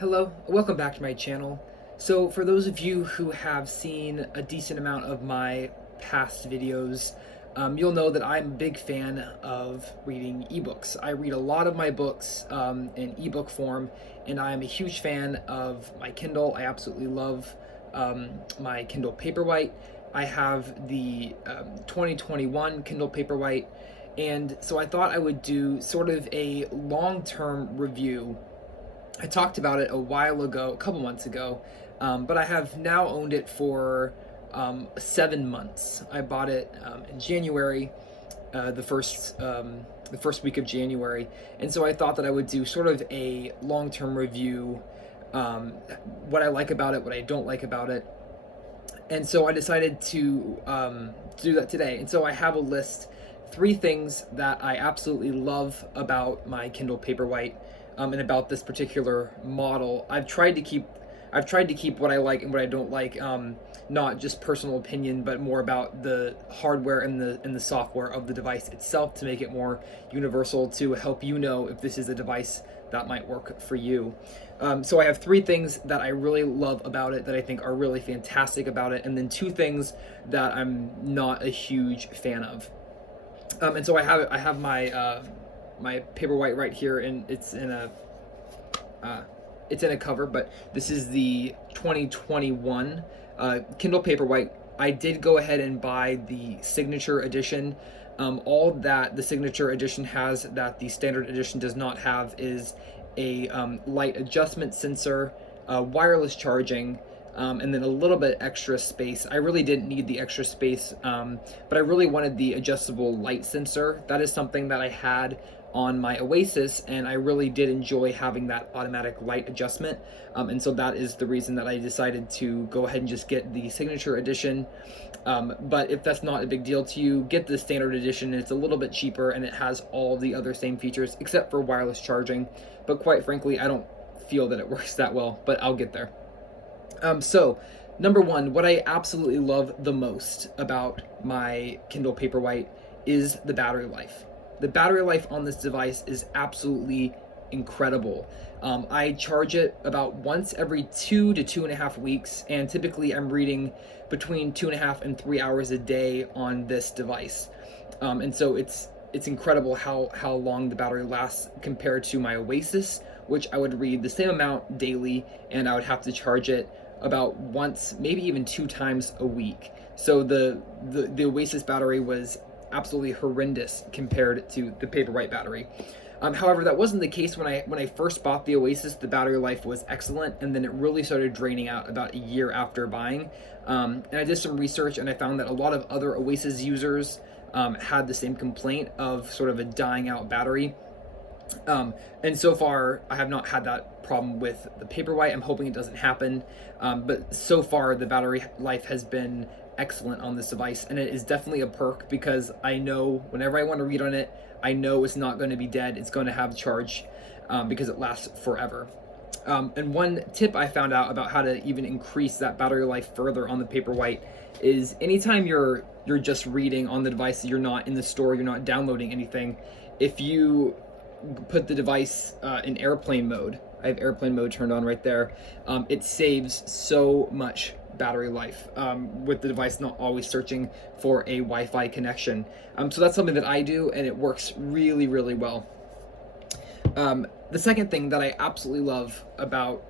Hello, welcome back to my channel. So for those of you who have seen a decent amount of my past videos, you'll know that I'm a big fan of reading ebooks. I read a lot of my books in ebook form, and I'm a huge fan of my Kindle. I absolutely love my Kindle Paperwhite. I have the 2021 Kindle Paperwhite, and so I thought I would do sort of a long-term review. I talked about it a while ago, a couple months ago, but I have now owned it for 7 months. I bought it in January, the first week of January, and so I thought that I would do sort of a long-term review, what I like about it, what I don't like about it, and so I decided to do that today. And so I have a list, 3 things that I absolutely love about my Kindle Paperwhite, and about this particular model. I've tried to keep what I like and what I don't like, not just personal opinion, but more about the hardware and the software of the device itself to make it more universal, to help you know if this is a device that might work for you. So I have 3 things that I really love about it, that I think are really fantastic about it, and then 2 things that I'm not a huge fan of. And so I have my my Paperwhite right here, and it's in a cover, but this is the 2021 Kindle Paperwhite. I did go ahead and buy the signature edition. All that the signature edition has that the standard edition does not have is a light adjustment sensor, wireless charging, and then a little bit extra space. I really didn't need the extra space, but I really wanted the adjustable light sensor. That is something that I had on my Oasis, and I really did enjoy having that automatic light adjustment, and so that is the reason that I decided to go ahead and just get the signature edition. But if that's not a big deal to you, get the standard edition. It's a little bit cheaper, and it has all the other same features except for wireless charging, but quite frankly I don't feel that it works that well, but I'll get there. So number one, what I absolutely love the most about my Kindle Paperwhite is the battery life. The battery life on this device is absolutely incredible. I charge it about once every 2 to 2.5 weeks, and typically I'm reading between 2.5 and 3 hours a day on this device. And so it's incredible how long the battery lasts compared to my Oasis, which I would read the same amount daily, and I would have to charge it about once, maybe even 2 times a week. So the Oasis battery was absolutely horrendous compared to the Paperwhite battery. However, that wasn't the case when I first bought the Oasis. The battery life was excellent, and then it really started draining out about a year after buying. And I did some research, and I found that a lot of other Oasis users had the same complaint of sort of a dying out battery. And so far, I have not had that problem with the Paperwhite. I'm hoping it doesn't happen. But so far, the battery life has been excellent on this device, and it is definitely a perk because I know whenever I want to read on it, I know it's not going to be dead. It's going to have charge because it lasts forever. And one tip I found out about how to even increase that battery life further on the Paperwhite is anytime you're just reading on the device, you're not in the store, you're not downloading anything, if you put the device in airplane mode, I have airplane mode turned on right there, it saves so much battery life with the device not always searching for a Wi-Fi connection. So that's something that I do, and it works really, really well. The second thing that I absolutely love about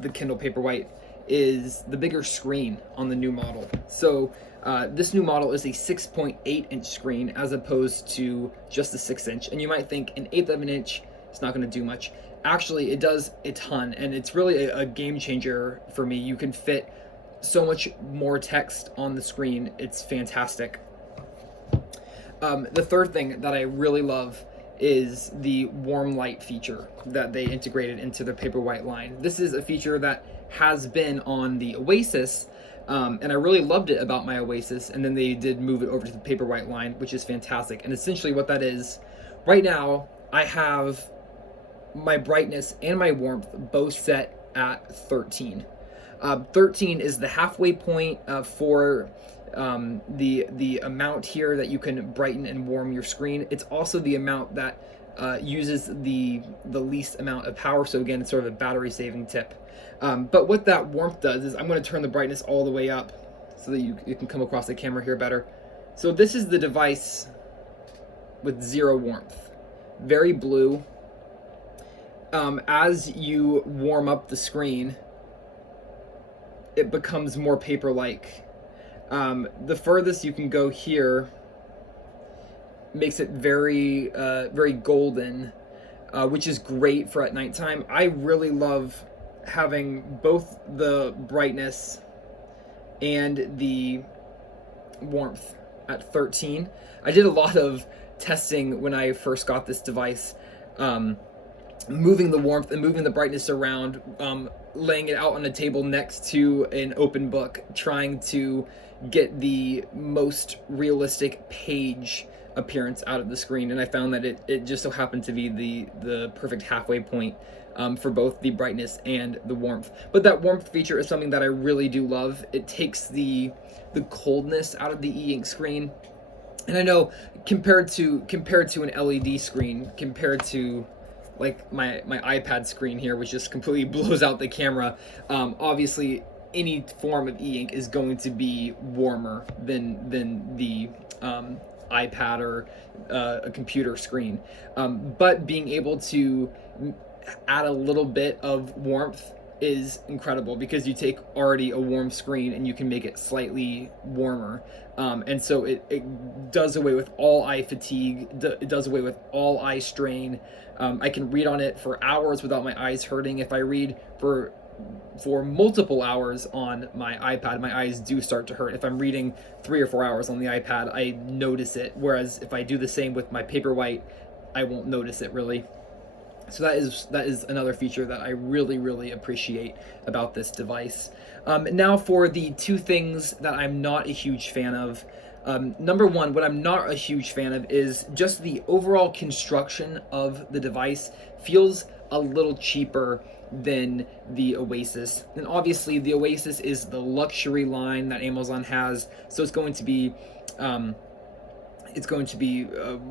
the Kindle Paperwhite is the bigger screen on the new model. So this new model is a 6.8-inch screen as opposed to just a 6-inch. And you might think an 1/8 of an inch is not going to do much. Actually, it does a ton, and it's really a game changer for me. You can fit so much more text on the screen. It's fantastic. The third thing that I really love is the warm light feature that they integrated into the Paperwhite line. This is a feature that has been on the Oasis, and I really loved it about my Oasis, and then they did move it over to the Paperwhite line, which is fantastic. And essentially what that is, right now I have my brightness and my warmth both set at 13. 13 is the halfway point for the amount here that you can brighten and warm your screen. It's also the amount that uses the least amount of power. So again, it's sort of a battery saving tip. But what that warmth does is, I'm going to turn the brightness all the way up so that you can come across the camera here better. So this is the device with 0 warmth, very blue. As you warm up the screen, it becomes more paper-like. The furthest you can go here makes it very very golden, which is great for at nighttime. I really love having both the brightness and the warmth at 13. I did a lot of testing when I first got this device, moving the warmth and moving the brightness around, laying it out on a table next to an open book, trying to get the most realistic page appearance out of the screen, and I found that it just so happened to be the perfect halfway point for both the brightness and the warmth. But that warmth feature is something that I really do love. It takes the coldness out of the e-ink screen, and I know compared to an LED screen, compared to like my iPad screen here, which just completely blows out the camera, obviously any form of e-ink is going to be warmer than the iPad or a computer screen. But being able to add a little bit of warmth is incredible, because you take already a warm screen and you can make it slightly warmer. And so it does away with all eye fatigue, it does away with all eye strain. I can read on it for hours without my eyes hurting. If I read for multiple hours on my iPad, my eyes do start to hurt. If I'm reading 3 or 4 hours on the iPad, I notice it, whereas if I do the same with my Paperwhite, I won't notice it really. So that is another feature that I really appreciate about this device. Now for the 2 things that I'm not a huge fan of. Number one, what I'm not a huge fan of is just the overall construction of the device feels a little cheaper than the Oasis. And obviously the Oasis is the luxury line that Amazon has, so it's going to be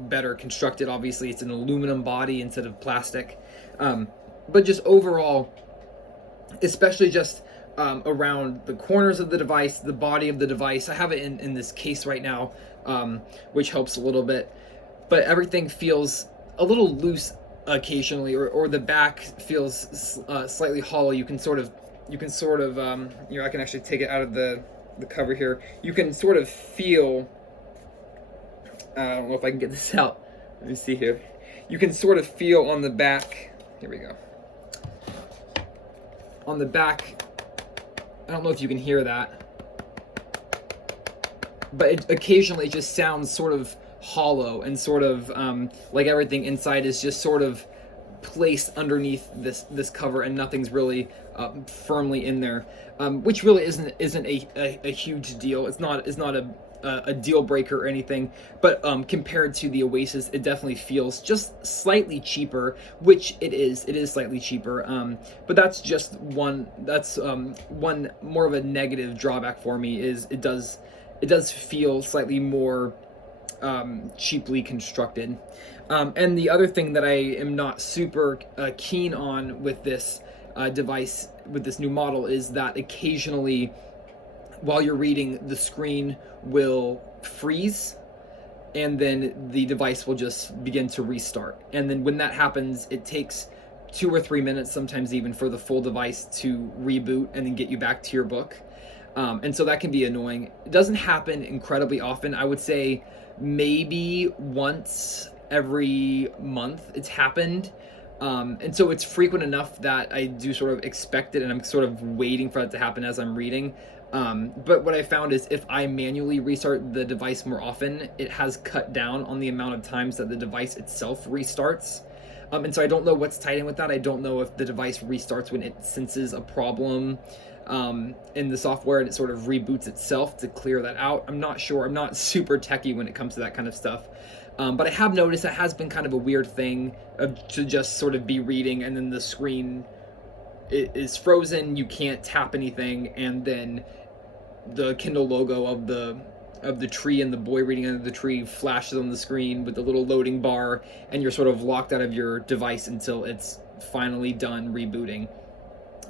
better constructed. Obviously it's an aluminum body instead of plastic, but just overall, especially just around the corners of the device, the body of the device. I have it in this case right now, which helps a little bit, but everything feels a little loose occasionally, or the back feels slightly hollow. You can sort of I can actually take it out of the cover here. You can sort of feel, I don't know if I can get this out. Let me see here. You can sort of feel on the back. Here we go. On the back, I don't know if you can hear that, but occasionally it just sounds sort of hollow and sort of like everything inside is just sort of placed underneath this cover, and nothing's really firmly in there, which really isn't a huge deal. It's not a deal breaker or anything, but compared to the Oasis, it definitely feels just slightly cheaper, which it is slightly cheaper, but that's just one more of a negative drawback for me, is it does feel slightly more cheaply constructed. And the other thing that I am not super keen on with this device, with this new model, is that occasionally while you're reading, the screen will freeze and then the device will just begin to restart. And then when that happens, it takes 2 or 3 minutes, sometimes even, for the full device to reboot and then get you back to your book. And so that can be annoying. It doesn't happen incredibly often. I would say maybe once every month it's happened. And so it's frequent enough that I do sort of expect it, and I'm sort of waiting for it to happen as I'm reading. But what I found is if I manually restart the device more often, it has cut down on the amount of times that the device itself restarts. And so I don't know what's tied in with that. I don't know if the device restarts when it senses a problem in the software and it sort of reboots itself to clear that out. I'm not sure. I'm not super techie when it comes to that kind of stuff. But I have noticed it has been kind of a weird thing to just sort of be reading and then the screen is frozen, you can't tap anything, and then the Kindle logo of the of the tree and the boy reading under the tree flashes on the screen with the little loading bar, and you're sort of locked out of your device until it's finally done rebooting.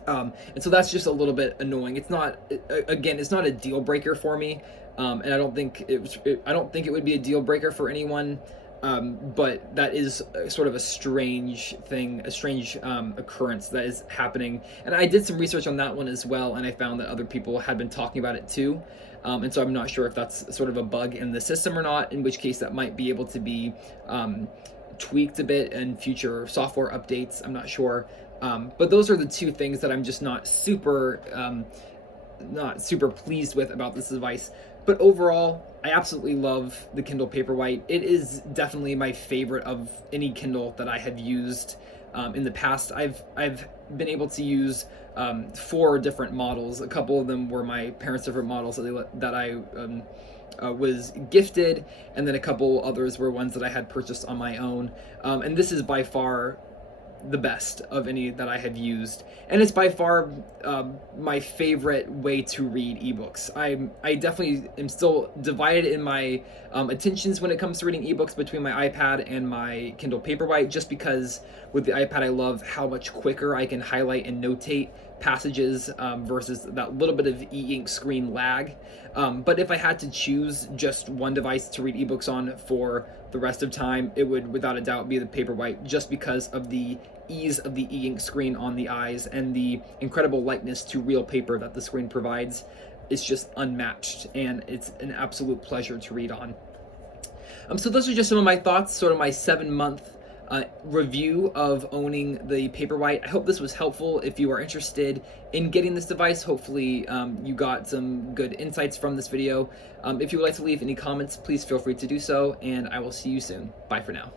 And so that's just a little bit annoying. It's not, again, it's not a deal breaker for me, and I don't think it would be a deal breaker for anyone. But that is sort of a strange thing, a strange occurrence that is happening. And I did some research on that one as well, and I found that other people had been talking about it too. And so I'm not sure if that's sort of a bug in the system or not, in which case that might be able to be tweaked a bit in future software updates. I'm not sure. But those are the two things that I'm just not super pleased with about this device. But overall, I absolutely love the Kindle Paperwhite. It is definitely my favorite of any Kindle that I have used in the past. I've been able to use 4 different models. A couple of them were my parents' different models that I was gifted, and then a couple others were ones that I had purchased on my own. And this is by far the best of any that I have used, and it's by far my favorite way to read ebooks. I definitely am still divided in my attentions when it comes to reading ebooks between my iPad and my Kindle Paperwhite, just because with the iPad I love how much quicker I can highlight and notate passages versus that little bit of e-ink screen lag. But if I had to choose just one device to read ebooks on for the rest of time, it would without a doubt be the Paperwhite, just because of the ease of the e-ink screen on the eyes and the incredible likeness to real paper that the screen provides. It's just unmatched, and it's an absolute pleasure to read on. So those are just some of my thoughts, sort of my 7-month review of owning the Paperwhite. I hope this was helpful. If you are interested in getting this device, hopefully you got some good insights from this video. If you would like to leave any comments, please feel free to do so, and I will see you soon. Bye for now.